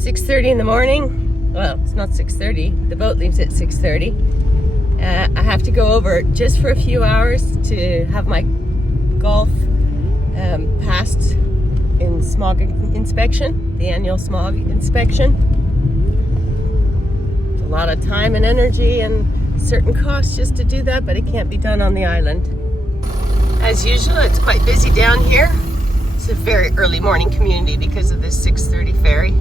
6:30 in the morning. Well, it's not 6:30. The boat leaves at 6:30. I have to go over just for a few hours to have my golf passed in smog inspection, the annual smog inspection. A lot of time and energy and certain costs just to do that, but it can't be done on the island. As usual, it's quite busy down here. It's a very early morning community because of this 6:30 ferry.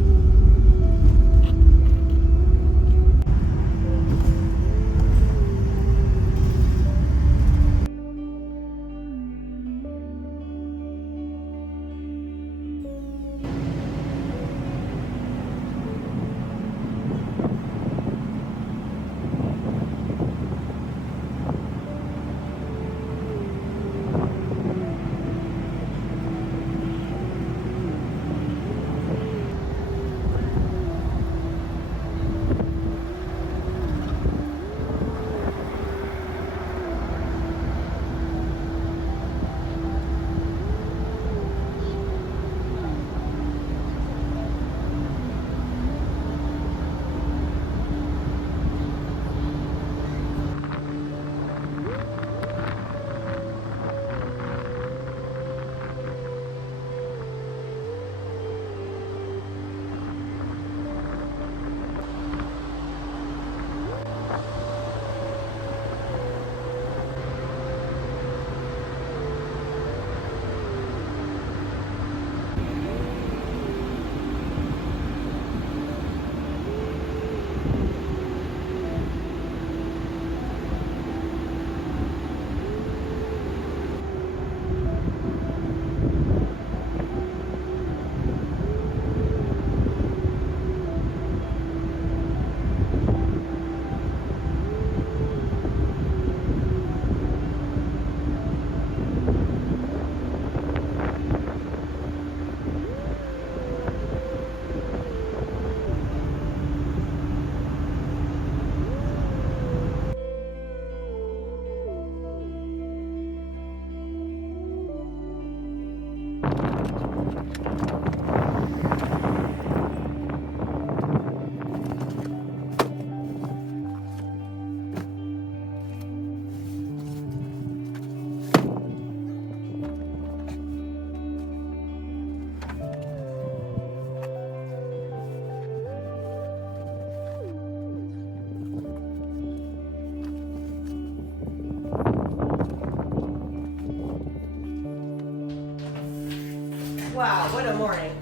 Wow, what a morning.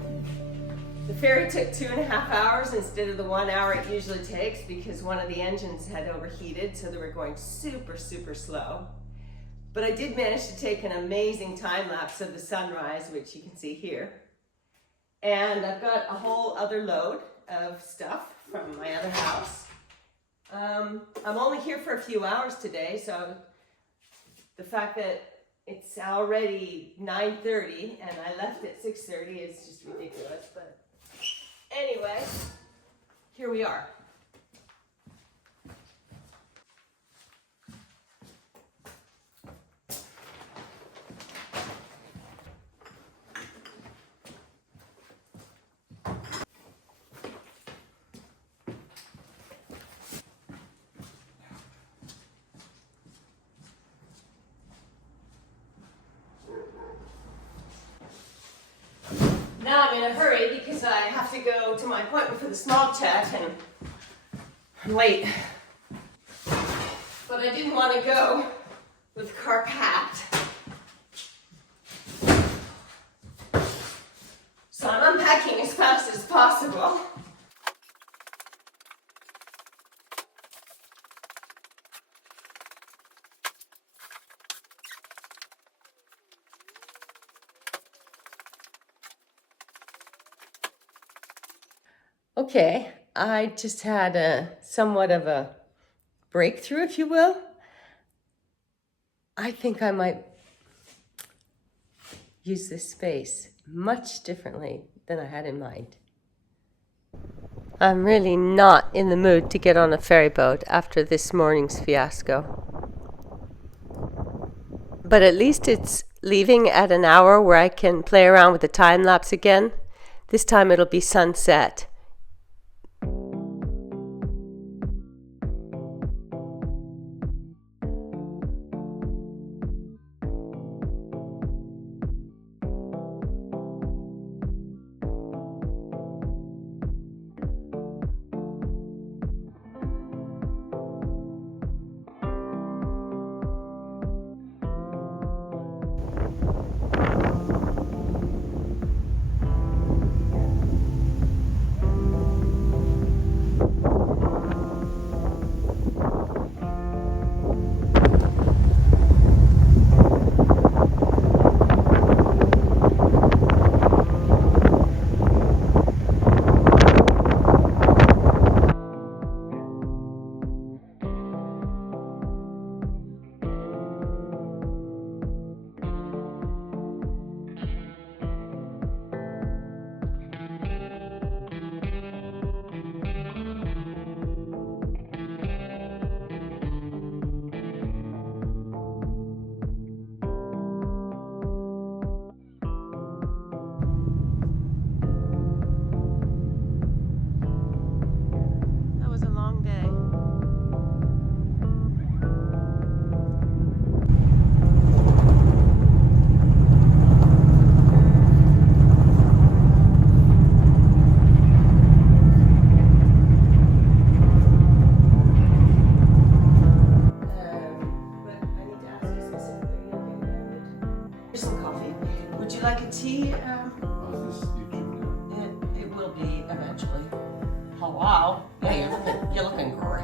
The ferry took 2.5 hours instead of the 1 hour it usually takes because one of the engines had overheated, so they were going super slow. But I did manage to take an amazing time lapse of the sunrise, which you can see here. And I've got a whole other load of stuff from my other house. I'm only here for a few hours today, so the fact that it's already 9:30 and I left at 6:30 is just ridiculous, but anyway, here we are. Now I'm in a hurry because I have to go to my appointment for the smog check and wait. But I didn't want to go with the car packed. So I'm unpacking as fast as possible. Okay, I just had somewhat of a breakthrough, if you will. I think I might use this space much differently than I had in mind. I'm really not in the mood to get on a ferry boat after this morning's fiasco. But at least it's leaving at an hour where I can play around with the time lapse again. This time it'll be sunset you like a tea? Oh, is this YouTube now? It will be eventually. Oh wow! Yeah, you're looking great.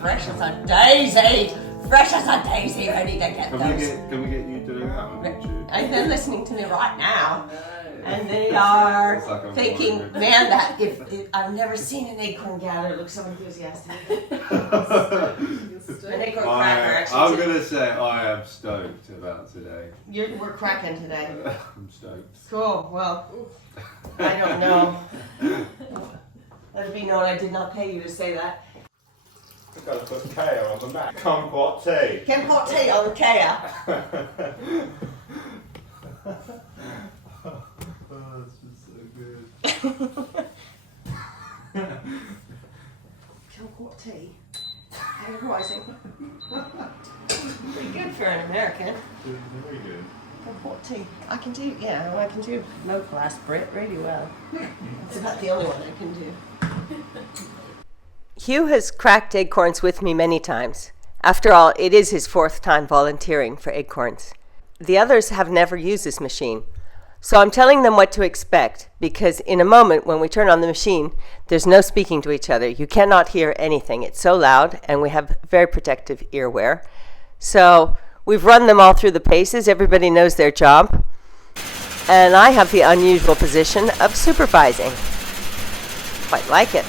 Fresh as a daisy. Fresh as a daisy. Ready to get those. Can we get you doing that on YouTube? And they're listening to me right now, and they are like thinking, "Man, that if I've never seen an acorn gatherer look so enthusiastic." An acorn cracker, actually. I'm gonna say I am stoked about today. We're cracking today. I'm stoked. Cool. Well, I don't know. Let it be known I did not pay you to say that. I've got to put kale on the map. Kumquat tea. Kumquat tea on the kale. Oh, this is so good. Kumquat tea. Rising. Pretty good for an American. Very good. Kumquat tea. I can do low class Brit really well. It's about the only one I can do. Hugh has cracked acorns with me many times. After all, it is his 4th time volunteering for acorns. The others have never used this machine. So I'm telling them what to expect, because in a moment when we turn on the machine, there's no speaking to each other. You cannot hear anything. It's so loud, and we have very protective earwear. So we've run them all through the paces. Everybody knows their job. And I have the unusual position of supervising. Quite like it.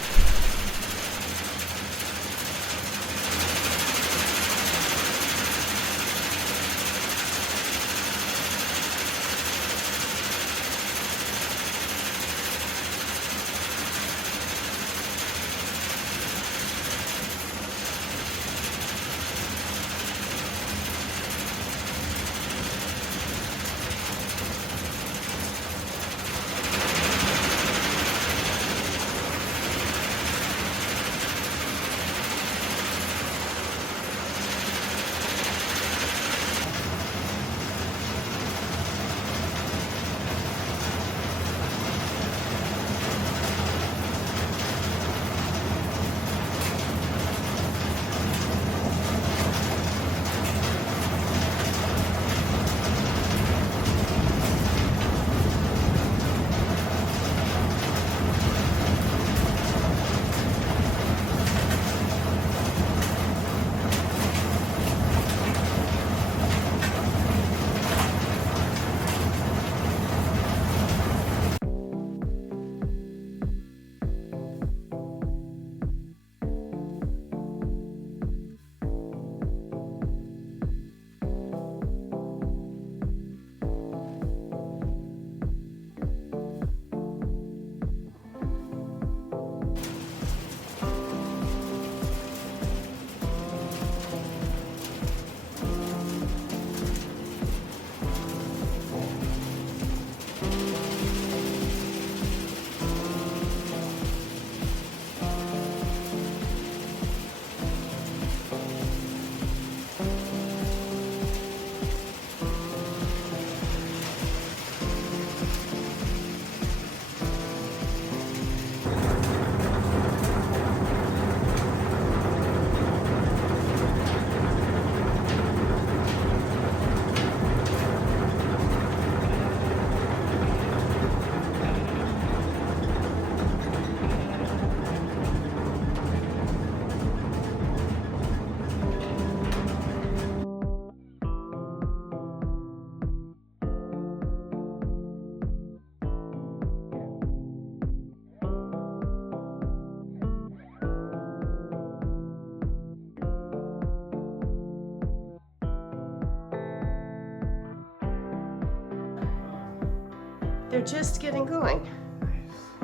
They're just getting going.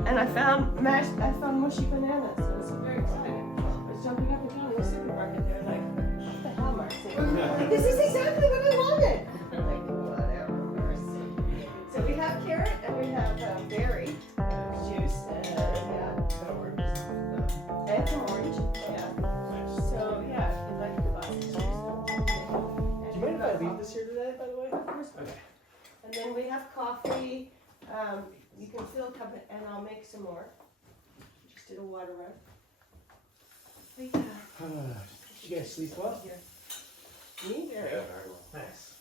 And I found mushy bananas, so I was very excited. I was jumping up and down in the supermarket there like, what the hell, Marcie? This is exactly what I wanted. I'm like, whatever, Marcie. So we have carrot and we have berry juice and some orange. Yeah. So yeah, if you like the box juice. Do you mind if I leave this here today, by the way? Of course. Okay. And then we have coffee. You can fill a cup and I'll make some more. Just did a water run. Did you guys sleep well? Here. Me? Very. Nice.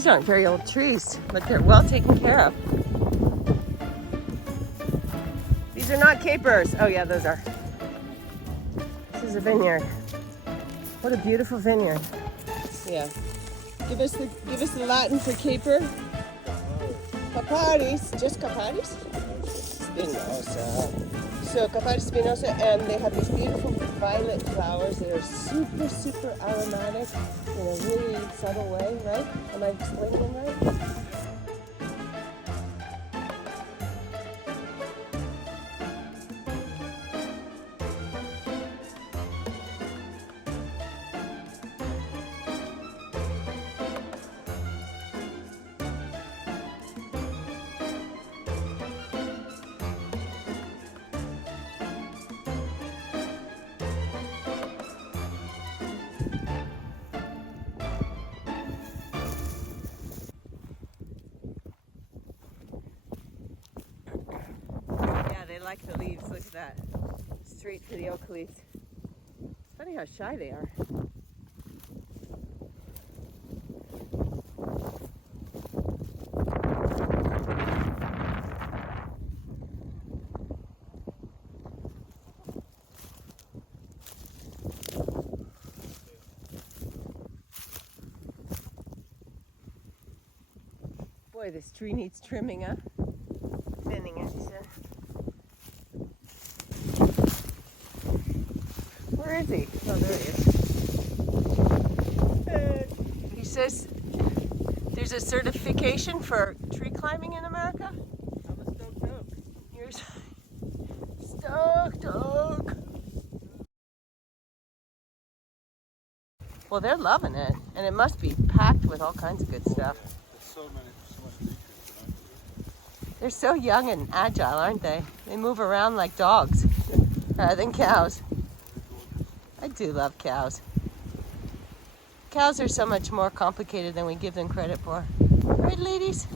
These aren't very old trees, but they're well taken care of. These are not capers. Oh yeah, those are. This is a vineyard. What a beautiful vineyard. Yeah. Give us the Latin for caper. Caparis. Just caparis? Spinosa. So caparis spinosa, and they have these beautiful violet flowers that are super, super aromatic in a really subtle way, right? Am I explaining them right? They like the leaves. Look at that. Straight for the oak leaves. It's funny how shy they are. Boy, this tree needs trimming, huh? Thinning it. Where is he? Oh, there he is. He says there's a certification for tree climbing in America. I'm a stoked oak. You're stoked oak. Well, they're loving it, and it must be packed with all kinds of good stuff. There's so much nutrients, you know. They're so young and agile, aren't they? They move around like dogs rather than cows. I do love cows. Cows are so much more complicated than we give them credit for. Right, ladies?